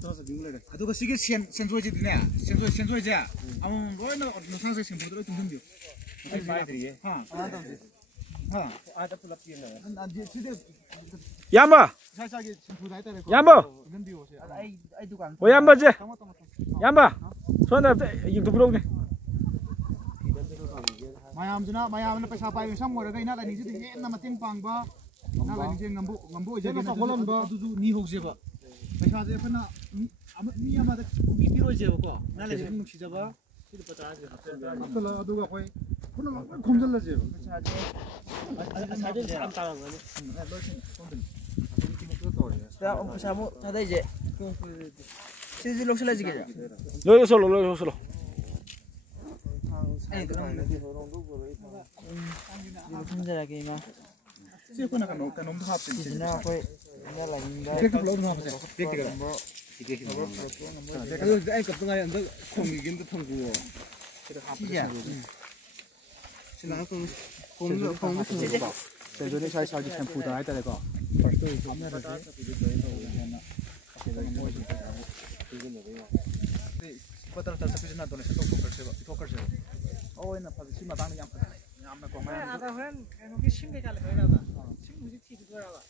붙어서 빙글레래. 아도가 시계 센소지네. 센소지. 아무 뭐는 노상세 셈보들 좀 든요. ai mai thì 하. 하. ai đã lập tiền rồi 난 이제 시대 Yamba, 살짝이 셈보다 했다 그래. Yamba, 든디 오세. 아이 두간. o Yamba je, tama. Yamba. Soalnya YouTube vlog nih. mayamna paisa pai sam ngora ga ina la ni ji de na mating pang ba na la ni je ngambu je na kolon ba du ni hok je ba paisa je phana mi ama da mi piro je ba ko na la je nu si ja ba si de pata je ha la adu ga khoi phuna ma khomjal la je ba paisa je sa je am ta ngani na lo sin somdin ya om paisa mo ta dai je si ji lok sala ji ge Lo solo. ai ka nong ni ho rong du go rei ta khomjal ge ma si ko na ka no hap sin na khoi na la ni ba ke lo na ba se ke ga mo 이게 힘들어. 그래서 아이 갑자기 안 돼. 공기긴도 통고. 그래 하프야. 지나가 공 진짜. 제대로 잘 템포다 할 때가. 벌써 카메라에 पता चल सके ना दोनों से तो फोकस से ओ इन पर सीमा दान यहां पर को मैं आधा है नो की सिम के चले गया था सिम मुझे ठीक हो रहा